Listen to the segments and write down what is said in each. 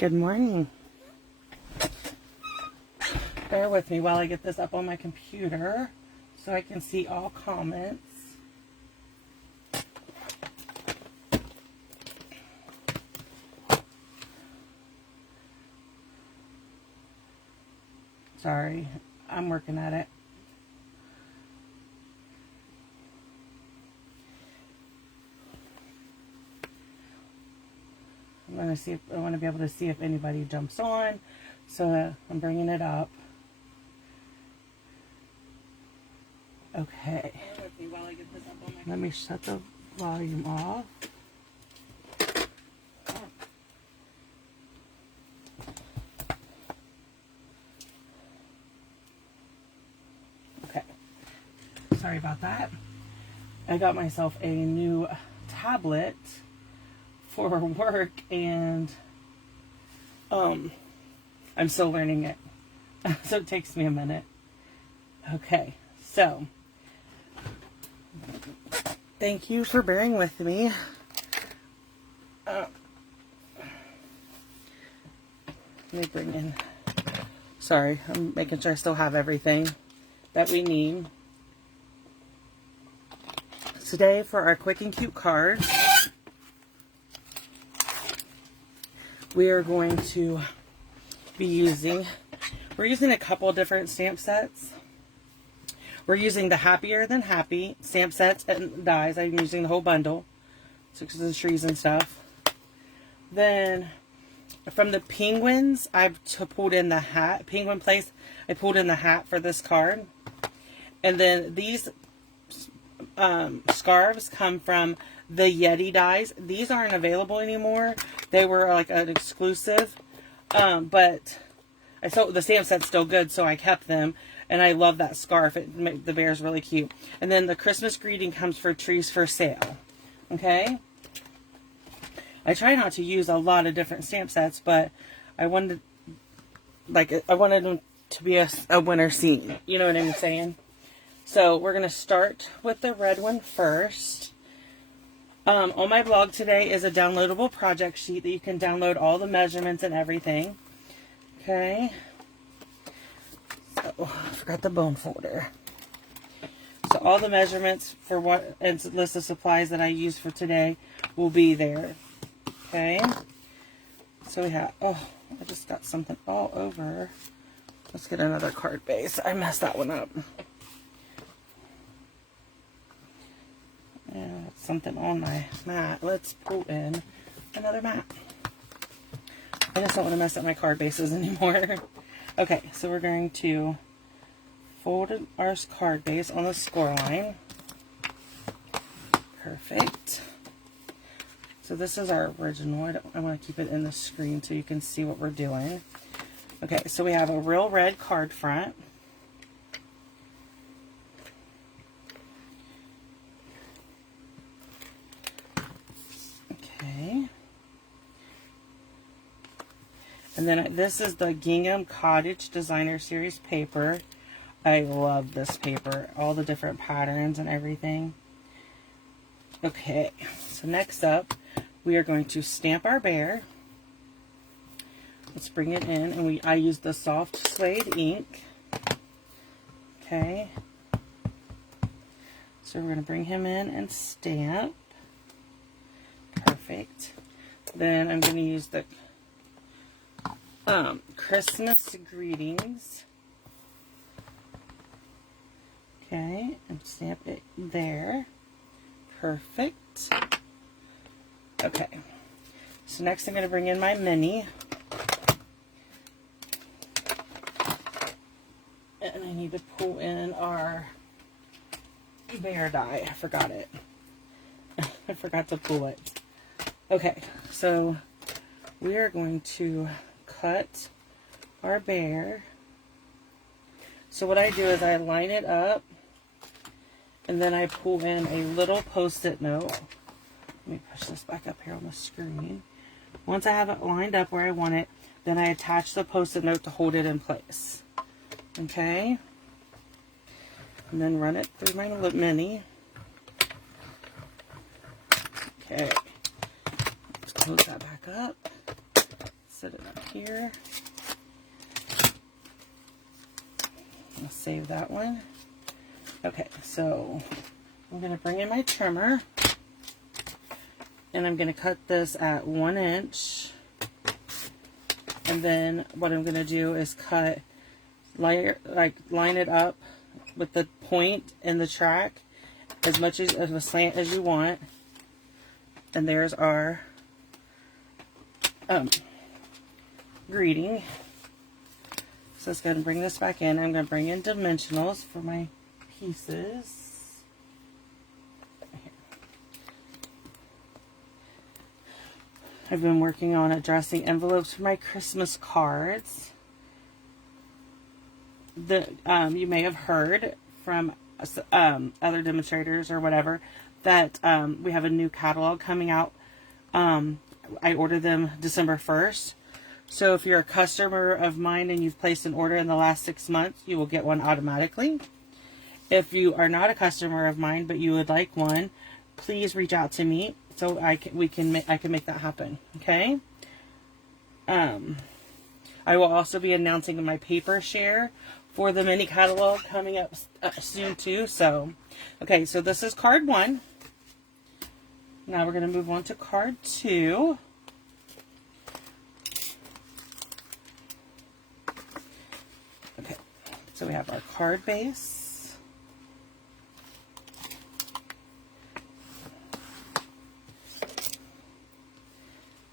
Good morning. Bear with me while I get this up on my computer so I can see all comments. Sorry, I'm working at it. I want to be able to see if anybody jumps on, so I'm bringing it up. Okay. Let me shut the volume off. Okay. Sorry about that. I got myself a new tablet for work, and I'm still learning it. So it takes me a minute. Okay, so thank you for bearing with me. Let me bring in, sorry, I'm making sure I still have everything that we need. Today for our quick and cute cards, we are going to be using, we're using a couple different stamp sets. We're using the Happier Than Happy stamp sets and dies. I'm using the whole bundle, so because of the trees and stuff. Then from the penguins, I've pulled in the hat, Penguin Place, I pulled in the hat for this card. And then these scarves come from the Yeti dies. These aren't available anymore. They were like an exclusive, but I thought the stamp set's still good, so I kept them. And I love that scarf. It made the bear's really cute. And then the Christmas greeting comes for Trees for Sale. Okay? I try not to use a lot of different stamp sets, but I wanted them to be a winter scene. You know what I'm saying? So we're going to start with the red one first. On my blog today is a downloadable project sheet that you can download all the measurements and everything. Okay. So, I forgot the bone folder. So all the measurements for what, and list of supplies that I use for today will be there. Okay. So we have, oh, I just got something all over. Let's get another card base. I messed that one up. Yeah, something on my mat. Let's pull in another mat. I just don't want to mess up my card bases anymore. Okay, so we're going to fold our card base on the score line. Perfect. So this is our original. I want to keep it in the screen so you can see what we're doing. Okay, so we have a real red card front. Okay. And then this is the Gingham Cottage Designer Series paper. I love this paper. All the different patterns and everything. Okay, so next up, we are going to stamp our bear. Let's bring it in, and I use the soft suede ink. Okay. So we're going to bring him in and stamp. Perfect. Then I'm going to use the Christmas greetings. Okay, and stamp it there. Perfect. Okay. So next I'm going to bring in my mini. And I need to pull in our bear die. I forgot it. I forgot to pull it. Okay, so we are going to cut our bear. So what I do is I line it up, and then I pull in a little post-it note. Let me push this back up here on the screen. Once I have it lined up where I want it, then I attach the post-it note to hold it in place. Okay? And then run it through my mini. Okay. Let's close that back up. set it up here. I'll save that one. Okay, so I'm going to bring in my trimmer, and I'm going to cut this at 1 inch. And then what I'm going to do is line it up with the point and the track as much as of a slant as you want. And there's our greeting. So let's go ahead and bring this back in. I'm going to bring in dimensionals for my pieces. I've been working on addressing envelopes for my Christmas cards. You may have heard from other demonstrators or whatever that we have a new catalog coming out. I ordered them December 1st. So if you're a customer of mine and you've placed an order in the last 6 months, you will get one automatically. If you are not a customer of mine but you would like one, please reach out to me so I can make that happen. Okay. I will also be announcing my paper share for the mini catalog coming up soon too. So, okay, so this is card 1. Now we're going to move on to card 2. Okay, so we have our card base.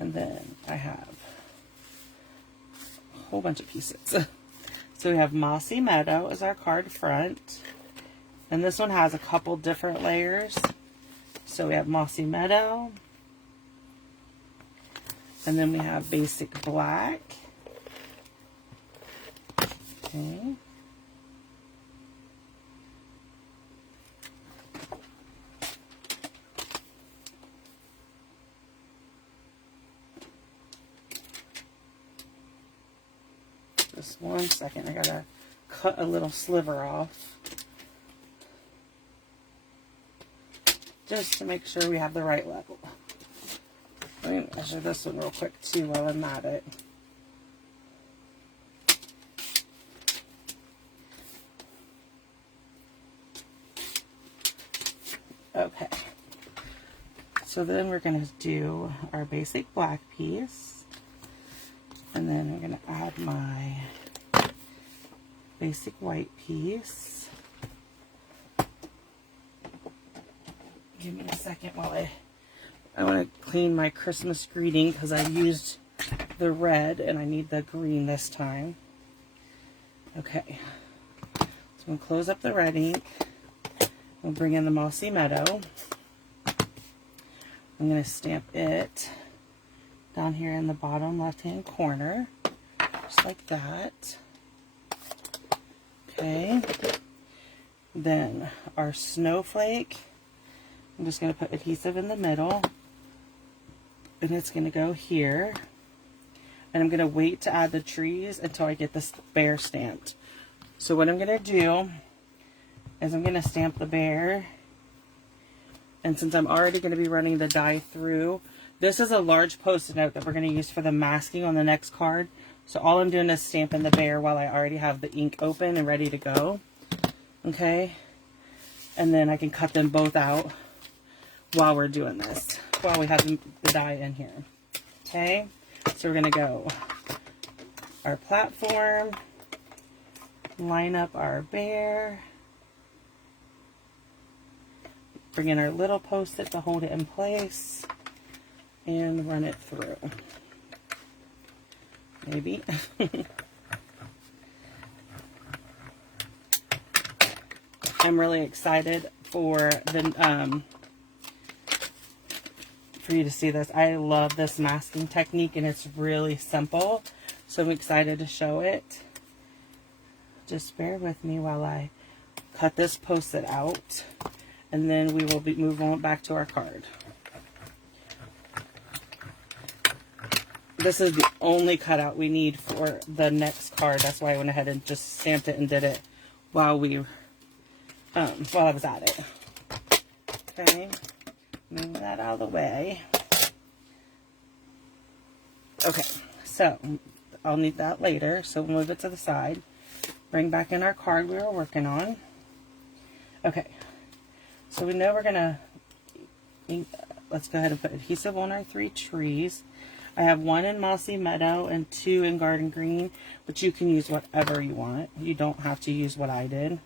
And then I have a whole bunch of pieces. So we have Mossy Meadow as our card front. And this one has a couple different layers. So we have Mossy Meadow. And then we have Basic Black. Okay. Just 1 second, I gotta cut a little sliver off. Just to make sure we have the right level. Let me measure this one real quick too while I'm at it. Okay. So then we're going to do our basic black piece. And then I'm going to add my basic white piece. Give me a second while I want to clean my Christmas greeting because I used the red and I need the green this time. Okay. So I'm going to close up the red ink. We'll bring in the Mossy Meadow. I'm going to stamp it down here in the bottom left-hand corner, just like that. Okay. Then our snowflake, I'm just going to put adhesive in the middle, and it's going to go here. And I'm going to wait to add the trees until I get this bear stamped. So what I'm going to do is I'm going to stamp the bear. And since I'm already going to be running the die through, this is a large post-it note that we're going to use for the masking on the next card. So all I'm doing is stamping the bear while I already have the ink open and ready to go. Okay. And then I can cut them both out while we're doing this, while we have the die in here. Okay. So we're going to go our platform, line up our bear, bring in our little post-it to hold it in place, and run it through. Maybe. I'm really excited for you to see this. I love this masking technique, and it's really simple. So I'm excited to show it. Just bear with me while I cut this post-it out, and then we will move on back to our card. This is the only cutout we need for the next card. That's why I went ahead and just stamped it and did it while I was at it. Okay, move that out of the way. Okay, So I'll need that later, so we'll move it to the side. Bring back in our card we were working on. Okay, so we know we're gonna, let's go ahead and put adhesive on our 3 trees. I have 1 in Mossy Meadow and 2 in Garden Green, but you can use whatever you want. You don't have to use what I did.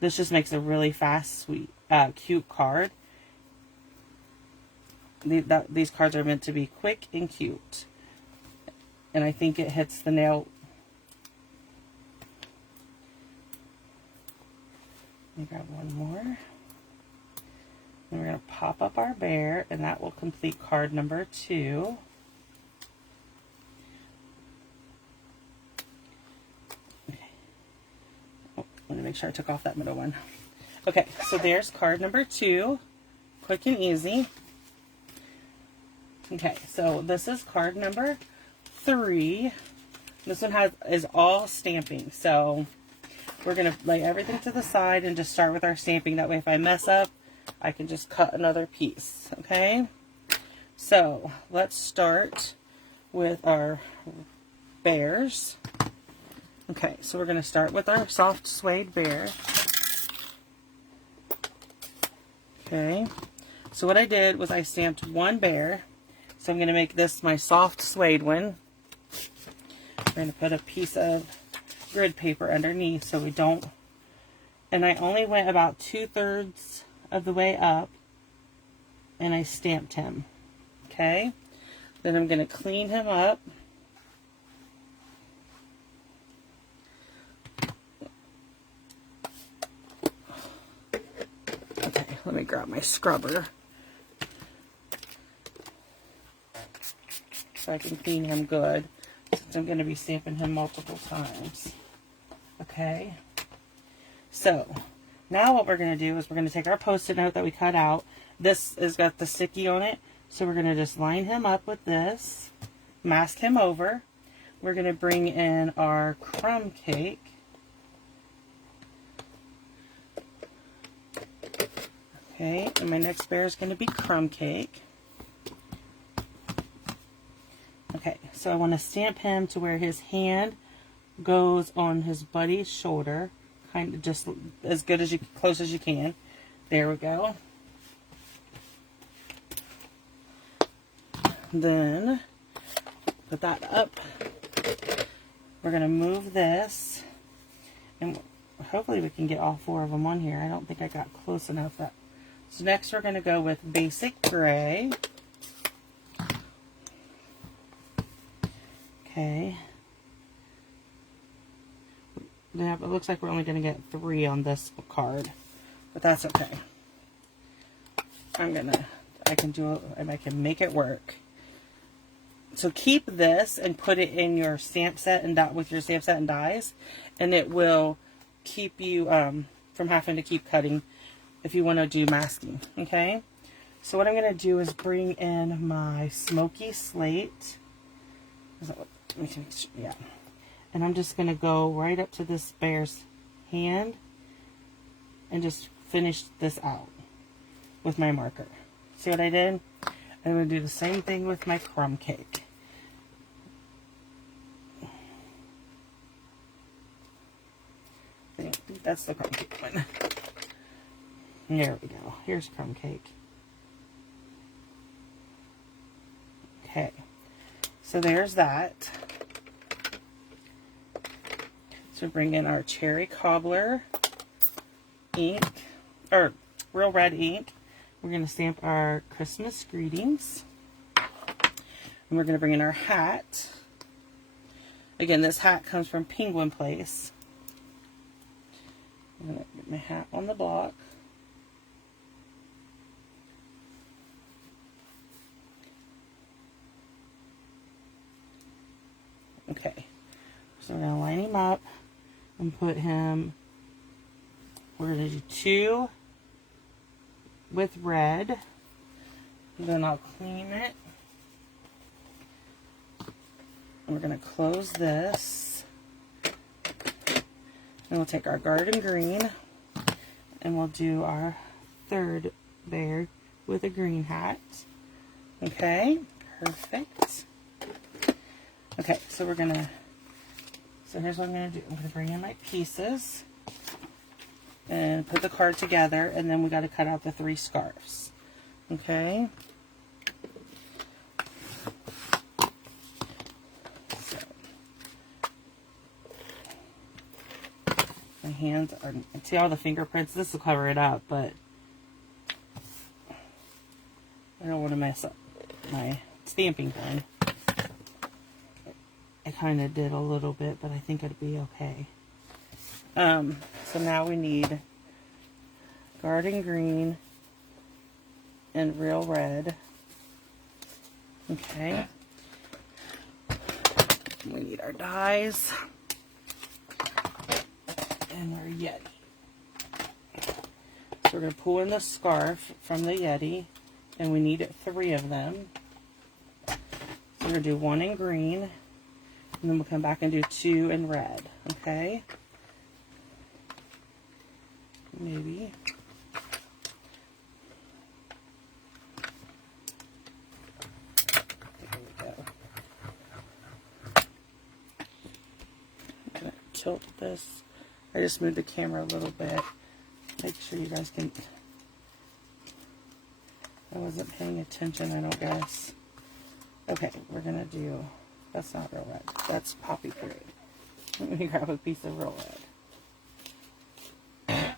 This just makes a really fast, sweet, cute card. These cards are meant to be quick and cute. And I think it hits the nail. Let me grab one more. And we're going to pop up our bear, and that will complete card number 2. Okay. Oh, let me make sure I took off that middle one. Okay, so there's card number 2. Quick and easy. Okay, so this is card number 3. This one is all stamping, so we're going to lay everything to the side and just start with our stamping. That way if I mess up, I can just cut another piece, okay? So let's start with our bears. Okay, so we're going to start with our soft suede bear. Okay, so what I did was I stamped 1 bear. So I'm going to make this my soft suede one. We're going to put a piece of grid paper underneath so we don't, and I only went about 2/3 of the way up and I stamped him. Okay, then I'm going to clean him up. Okay, let me grab my scrubber so I can clean him good, since I'm going to be stamping him multiple times. Okay, so now what we're going to do is we're going to take our Post-it note that we cut out. This has got the sticky on it, so we're going to just line him up with this, mask him over. We're going to bring in our crumb cake. Okay, and my next bear is going to be crumb cake. Okay, so I want to stamp him to where his hand goes on his buddy's shoulder, kind of just as good as close as you can. There we go. Then put that up. We're going to move this, and hopefully we can get all 4 of them on here. I don't think I got close enough. So next we're going to go with basic gray. Okay. Yeah, it looks like we're only going to get 3 on this card, but that's okay. I can make it work. So keep this and put it in your stamp set and with your stamp set and dies, and it will keep you from having to keep cutting if you want to do masking. Okay. So what I'm going to do is bring in my smoky slate. Is that what? Yeah. And I'm just going to go right up to this bear's hand and just finish this out with my marker. See what I did? I'm going to do the same thing with my crumb cake. I think that's the crumb cake one. There we go. Here's crumb cake. Okay. So there's that. So bring in our cherry cobbler ink, or real red ink. We're going to stamp our Christmas greetings. And we're going to bring in our hat. Again, this hat comes from Penguin Place. I'm going to get my hat on the block. Okay, so we're going to line him up and put him, we're going to do 2 with red, and then I'll clean it, and we're going to close this, and we'll take our garden green, and we'll do our 3rd bear with a green hat. Okay, Perfect. Okay, so here's what I'm gonna do. I'm gonna bring in my pieces and put the card together, and then we gotta cut out the 3 scarves. Okay. So my hands are, see all the fingerprints? This will cover it up, but I don't want to mess up my stamping gun. I kind of did a little bit, but I think it'll be okay. So now we need garden green and real red. Okay. We need our dies and our Yeti. So we're going to pull in the scarf from the Yeti, and we need 3 of them. So we're going to do 1 in green, and then we'll come back and do 2 in red. Okay. Maybe. There we go. I'm going to tilt this. I just moved the camera a little bit. Make sure you guys can... I wasn't paying attention, I don't guess. Okay, we're going to do... That's not real red. That's poppy parade. Let me grab a piece of real red.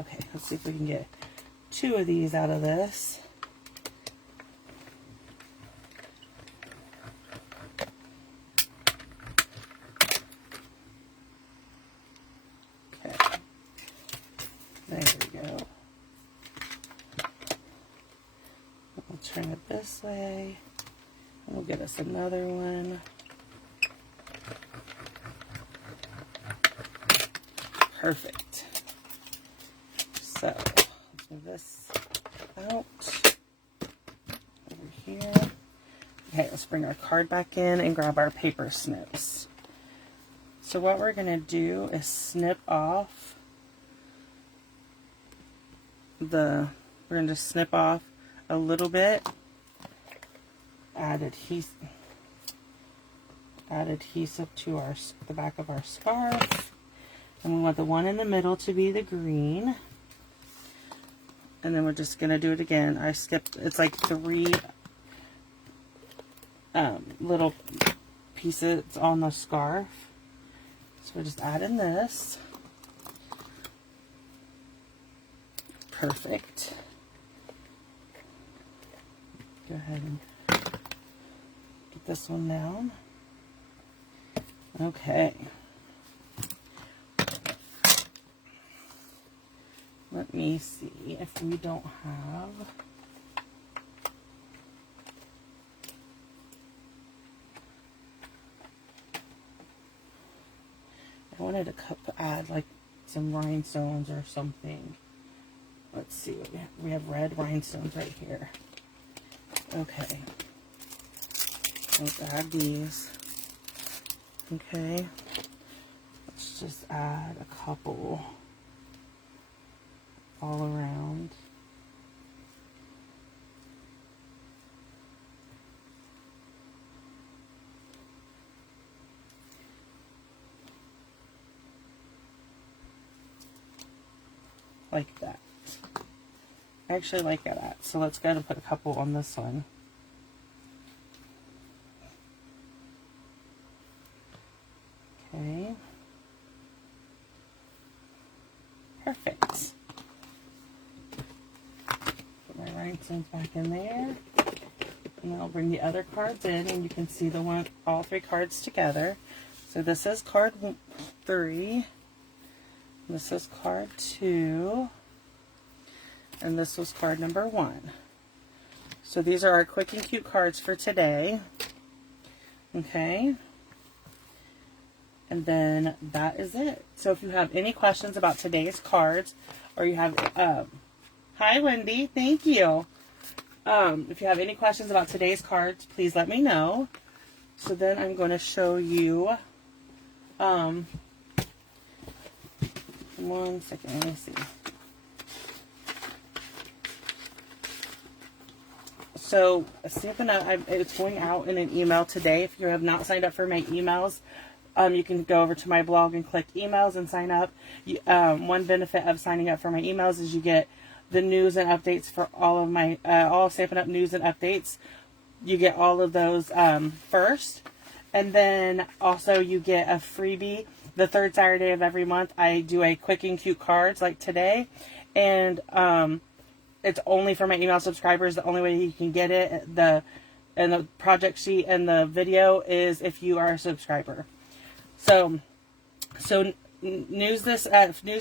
Okay, let's see if we can get 2 of these out of this. Okay. There we go. We'll turn it this way. And we'll get us another one. Perfect. So, let's move this out over here. Okay, let's bring our card back in and grab our paper snips. So what we're going to do is snip off we're going to snip off a little bit, add adhesive to the back of our scarf, and we want the one in the middle to be the green. And then we're just going to do it again. I skipped, it's like 3 little pieces on the scarf. So we're just adding this. Perfect. Go ahead and get this one down. Okay. Let me see if we don't have... I wanted to add like some rhinestones or something. Let's see what we have. We have red rhinestones right here. Okay. Let's add these. Okay. Let's just add a couple all around. Like that. I actually like that. So let's go and put a couple on this one. Okay. Perfect. Put my rhinestones back in there. And then I'll bring the other cards in, and you can see all 3 cards together. So this is card 3. This is card 2. And this was card number 1. So these are our quick and cute cards for today. Okay. And then that is it. So if you have any questions about today's cards, or you have, hi Wendy, thank you. If you have any questions about today's cards, please let me know. So then I'm going to show you, 1 second, let me see. So Stampin' Up, it's going out in an email today. If you have not signed up for my emails, you can go over to my blog and click emails and sign up. One benefit of signing up for my emails is you get the news and updates for all of my all Stampin' Up news and updates. You get all of those first, and then also you get a freebie. The third Saturday of every month, I do a quick and cute cards like today, and it's only for my email subscribers. The only way you can get it, and the project sheet and the video, is if you are a subscriber. So news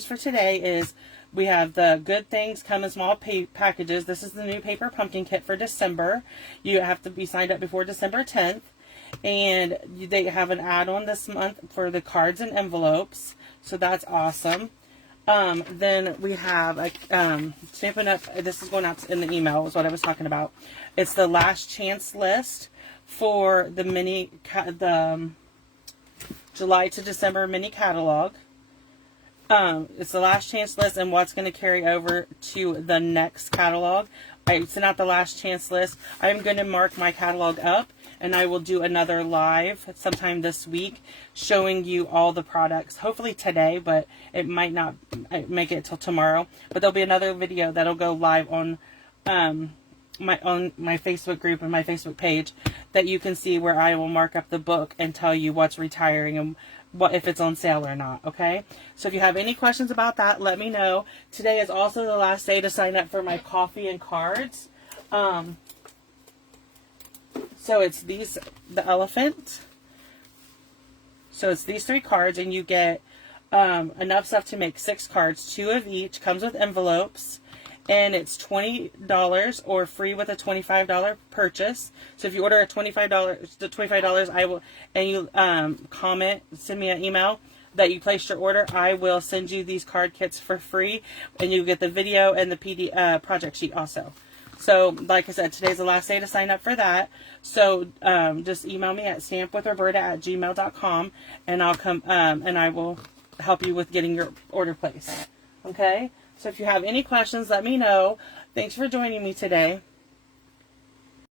for today is we have the Good Things Come in Small Packages. This is the new paper pumpkin kit for December. You have to be signed up before December 10th. And they have an add-on this month for the cards and envelopes. So that's awesome. Then we have Stampin' Up. This is going out in the email, is what I was talking about. It's the last chance list for the July to December mini catalog. It's the last chance list and what's going to carry over to the next catalog. I sent out the last chance list. I'm going to mark my catalog up, and I will do another live sometime this week showing you all the products. Hopefully today, but it might not make it till tomorrow. But there'll be another video that'll go live on my Facebook group and my Facebook page that you can see, where I will mark up the book and tell you what's retiring and what, if it's on sale or not. Okay, so if you have any questions about that, let me know. Today is also the last day to sign up for my coffee and cards. So it's the elephant. So it's these 3 cards, and you get enough stuff to make 6 cards, 2 of each. Comes with envelopes, and it's $20 or free with a $25 purchase. So if you order $25, I will, and you comment, send me an email that you placed your order, I will send you these card kits for free, and you get the video and the PD project sheet also. So like I said, today's the last day to sign up for that. So just email me at stampwithroberta@gmail.com, and I'll come and I will help you with getting your order placed. Okay. So if you have any questions, let me know. Thanks for joining me today.